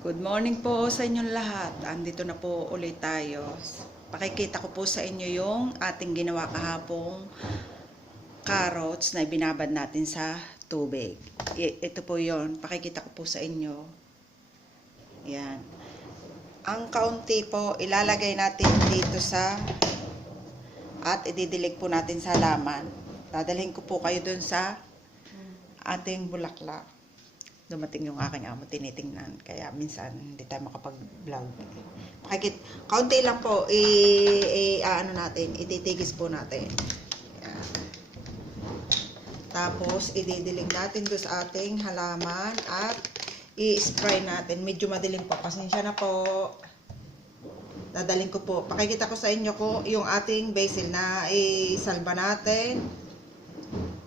Good morning po sa inyong lahat. Andito na po ulit tayo. Pakikita ko po sa inyo yung ating ginawa kahapong carrots na ibinabad natin sa tubig. Ito po yon. Pakikita ko po sa inyo. Yan. Ang kaunti po ilalagay natin dito sa at ididilig po natin sa halaman. Dadalhin ko po kayo dun sa ating bulaklak. Dumating yung aking amo, tinitingnan. Kaya minsan, hindi tayo makapag-vlog. Kaunti lang po, ano natin, ititigis po natin. Yan. Tapos, ididilig natin doon sa ating halaman at i-spray natin. Medyo madilim po. Pasensya na po. Dadaling ko po. Pakikita ko sa inyo ko yung ating basil na isalba natin.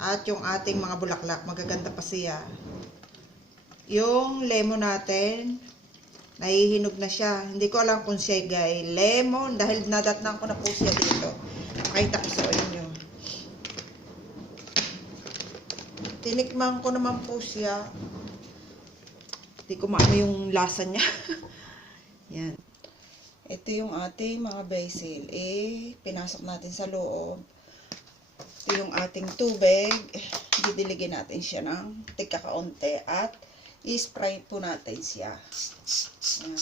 At yung ating mga bulaklak. Magaganda pa siya. Yung lemon natin, nahihinog na siya. Hindi ko alam kung siya ay lemon dahil nadatnan ko na po siya dito. Pakita ko sa inyo. Tinikman ko naman po siya. Hindi ko maano yung lasa niya. Yan. Ito yung ating mga basil. Pinasok natin sa loob. Ito yung ating tubig. Didiligin natin siya ng tigkakaunti at i-spray po natin siya. Ayan.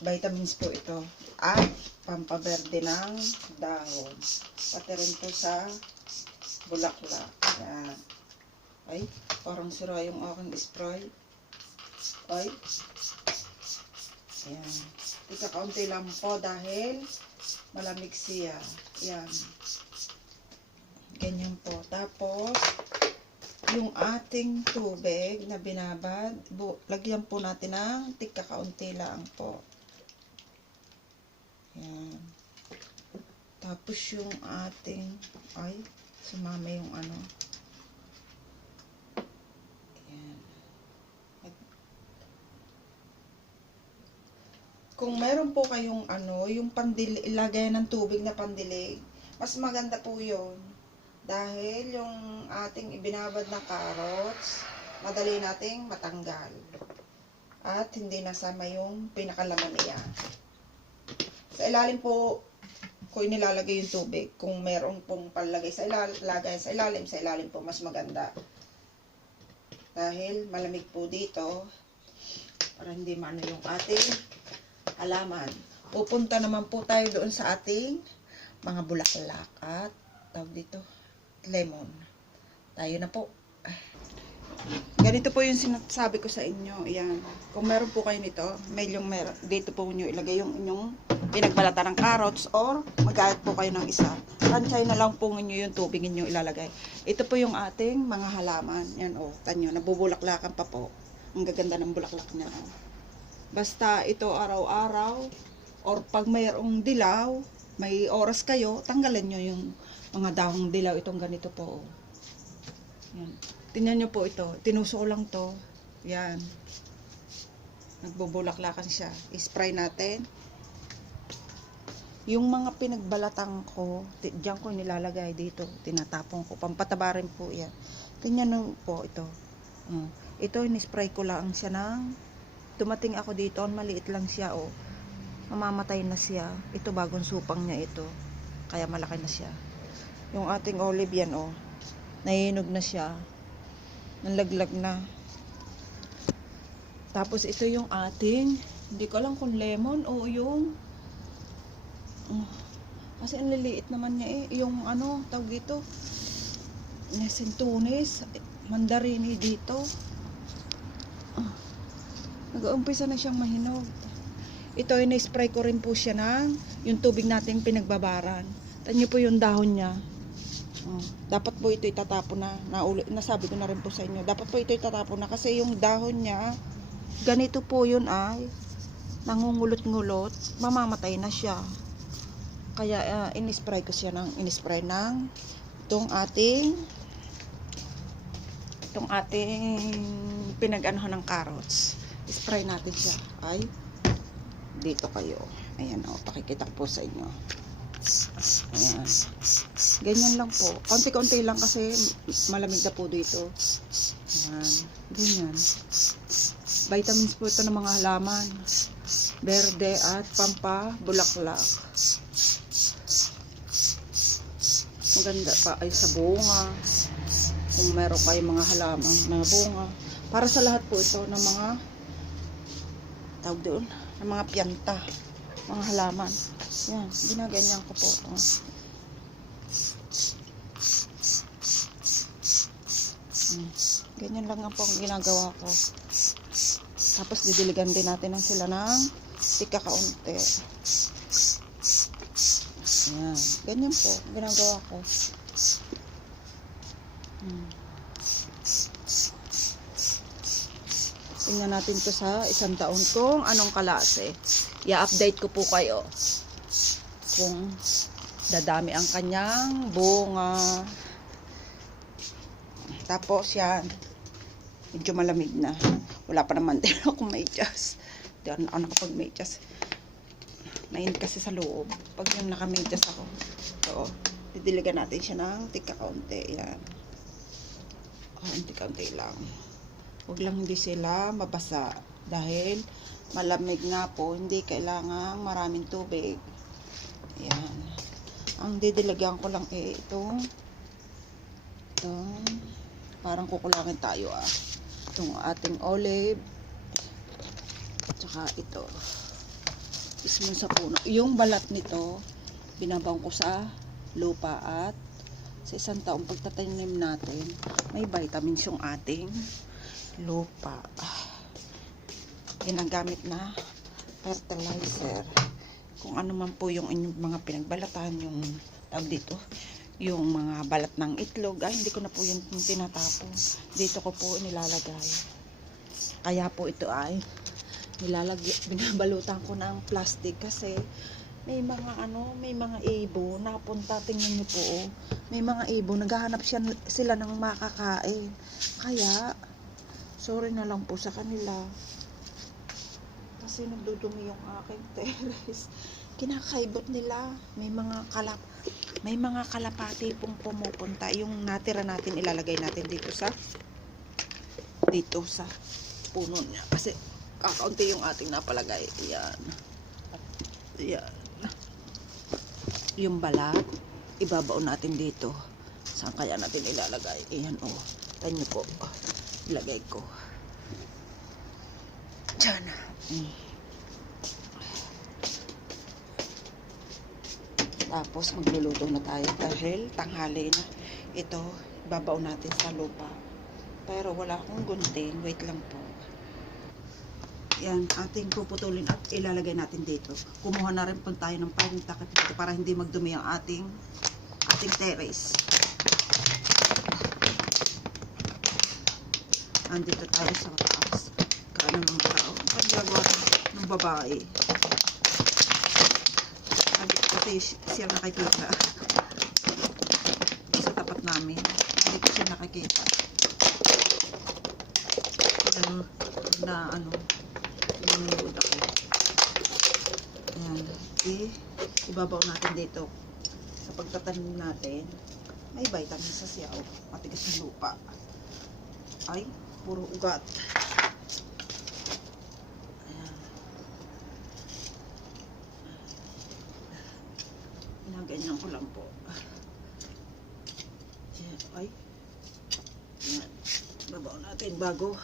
Vitamins po ito. At pampaberde ng dahon. Pati rin po sa bulaklak. Ayan. Ay, parang sira yung aking spray. Ay. Ayan. Ikakaunti lang po dahil malamig siya. Ayan. Ganyan po. Tapos, yung ating tubig na binabad, lagyan po natin ng tigkakaunti lang po. Yan. Tapos yung ating, ay, sumama yung ano. Yan. Kung meron po kayong ano, yung pandilig, ilagay ng tubig na pandilig, mas maganda po yun. Dahil yung ating ibinabad na carrots, madali nating matanggal. At hindi nasama yung pinakalaman niya. Sa ilalim po, ko inilalagay yung tubig. Kung meron pong palagay sa ilalim po, mas maganda. Dahil malamig po dito, para hindi maano yung ating halaman. Pupunta naman po tayo doon sa ating mga bulaklak at tawag dito, lemon. Tayo na po. Ganito po yung sinasabi ko sa inyo. Ayan. Kung meron po kayo nito, meron, dito po nyo ilagay yung inyong pinagbalatan ng carrots or mag-add po kayo ng isa. Tansay na lang po ninyo yung tubig ninyo ilalagay. Ito po yung ating mga halaman. Yan o. Tanyo, nabubulaklakan pa po. Ang gaganda ng bulaklak niya. Basta ito araw-araw or pag mayroong dilaw, may oras kayo, tanggalan nyo yung mga dahong dilaw. Itong ganito po. Yan. Tingnan nyo po ito. Tinuso ko lang to. Yan. Nagbubulaklakan siya. I-spray natin. Yung mga pinagbalatan ko, diyan ko nilalagay dito. Tinatapon ko. Pampataba rin po yan. Tingnan nyo po ito. Ito, in-spray ko lang siya ng dumating ako dito. Maliit lang siya. Oh. Mamamatay na siya. Ito bagong supang niya ito. Kaya malaki na siya. Yung ating olive yan, oh. Nahinog na siya. Nalaglag na. Tapos ito yung ating, hindi ko alam kung lemon o yung, kasi ang liliit naman niya eh. Yung ano, tawag ito, nesentunis, mandarini dito. Nag-uumpisa na siyang mahinog. Ito, ina-spray ko rin po siya ng yung tubig nating pinagbabaran. Tanyo po yung dahon niya. Dapat po ito itatapon na. Nasabi ko na rin po sa inyo. Dapat po ito itatapon na kasi yung dahon niya, ganito po yun ay nangungulot-ngulot, mamamatay na siya. Kaya in-spray ko siya ng itong ating pinag-anohan ng carrots. Spray natin siya. Ay, dito kayo. Ayan o, pakikita ko po sa inyo. Ayan. Ganyan lang po. Konti-konti lang kasi malamig na po dito. Ayan. Ganyan. Vitamins po ito ng mga halaman. Berde at pampabulaklak. Maganda pa ay sa bunga. Kung meron kayong mga halaman na bunga. Para sa lahat po ito ng mga tawag doon, ng mga piyanta, mga halaman. Yan, ginaganyan ko po. Ganyan lang ang po ang ginagawa ko. Tapos didiligan din natin sila ng tika kaunti. Yan, ganyan po ginagawa ko. Tingnan natin to sa 1 taon kung anong kalase. I-update ko po kayo kung dadami ang kanyang bunga. Tapos yan, medyo malamig na. Wala pa naman din akong medyas. Hindi ako nakapag-medyas. Mainit kasi sa loob. Pag yung naka-medyas ako. So, didiligan natin siya ng tika kaunti. Yan. Kaunti-kaunti lang. Huwag lang hindi sila mabasa. Dahil malamig nga po, hindi kailangan maraming tubig. Yan. Ang didiligan ko lang itong parang kukulangin tayo itong ating olive tsaka ito ismon sa puno. Yung balat nito binabang ko sa lupa at sa 1 taong pagtatanim natin may vitamins yung ating lupa. Ginagamit na fertilizer. Kung ano man po yung inyong mga pinagbalatan, yung tawag dito, yung mga balat ng itlog, hindi ko na po yung tinatapon. Dito ko po nilalagay. Kaya po ito ay binabalutan ko ng plastic kasi may mga may mga ibon napunta, tingnan niyo po, may mga ibon naghahanap sila ng makakain. Kaya sorry na lang po sa kanila kasi nagdudumi yung aking terrace. Kinakaibot nila. May mga kalapati pong pumupunta. Yung natira natin ilalagay natin dito sa puno niya kasi kakaunti yung ating napalagay. Yan. Yan. Yung balat ibabaon natin dito. Saan kaya natin ilalagay? Ayan tayo niyo po. Ilagay ko dyan. Tapos magluluto na tayo dahil tanghali na. Ito babaw natin sa lupa pero wala akong gunting. Wait lang po. Yan, ating puputulin at ilalagay natin dito. Kumuha na rin po tayo ng paging takip dito para hindi magdumi ang ating terrace. Andito tayo sa taas. Kanan ng tao. Pagagawa ng babae. Kasi siya nakikita sa tapat namin. Hindi ko siya nakikita. Nanonood ako. Ayan. Ibabaw natin dito. Sa pagtatanim natin, may vitamins sa siya. Matigas ng lupa. Ay, puro ugat. Ganyan ko lang po. Ay. Yan. Babaw natin bago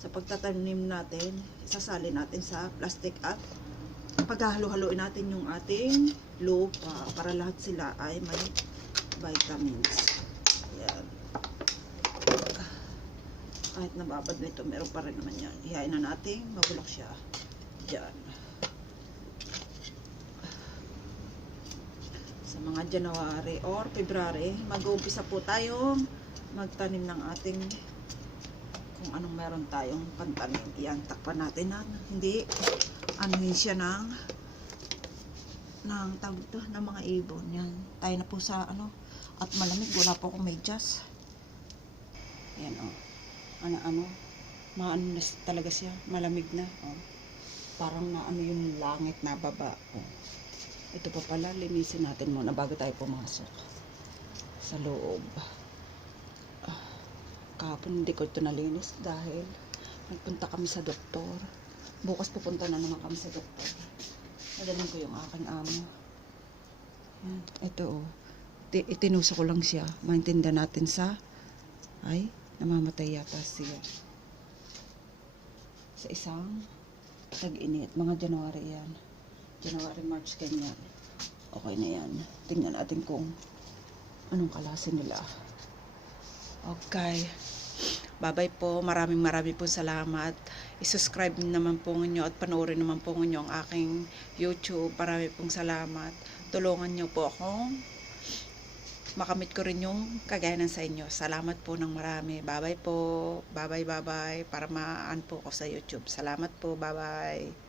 sa pagtatanim natin. Isasali natin sa plastic at paghahalo-haloin natin yung ating lupa para lahat sila ay may vitamins. Yan. Kahit nababad na ito, meron pa rin naman yan. Ihain na natin. Mabulok siya. Diyan. Mga January or February, mag-uumpisa po tayong magtanim ng ating kung anong meron tayong pantanim. Yan, takpan natin na hindi anuhin siya ng tawag ito, ng mga ibon. Yan, tayo na po sa at malamig, wala po akong medyas. Yan maano na talaga siya, malamig na. Parang yung langit na baba. Ito pa pala, linisin natin muna bago tayo pumasok sa loob. Kahapon hindi ko ito nalinis dahil Nagpunta kami sa doktor. Bukas pupunta na naman kami sa doktor. Madalhin ko yung aking amo. Yan. Ito oh. Itinuso ko lang siya. Maintindihan natin sa ay namamatay yata siya. Sa isang tag-init. Mga January yan. January, March, ganyan. Okay na yan. Tingnan natin kung anong klase nila. Okay. Bye-bye po. Maraming po salamat. I-subscribe naman po ninyo at panoorin naman po ninyo ang aking YouTube. Marami pong salamat. Tulungan nyo po akong makamit ko rin yung kagayanan sa inyo. Salamat po ng marami. Bye-bye po. Bye-bye. Para maan po ako sa YouTube. Salamat po. Bye-bye.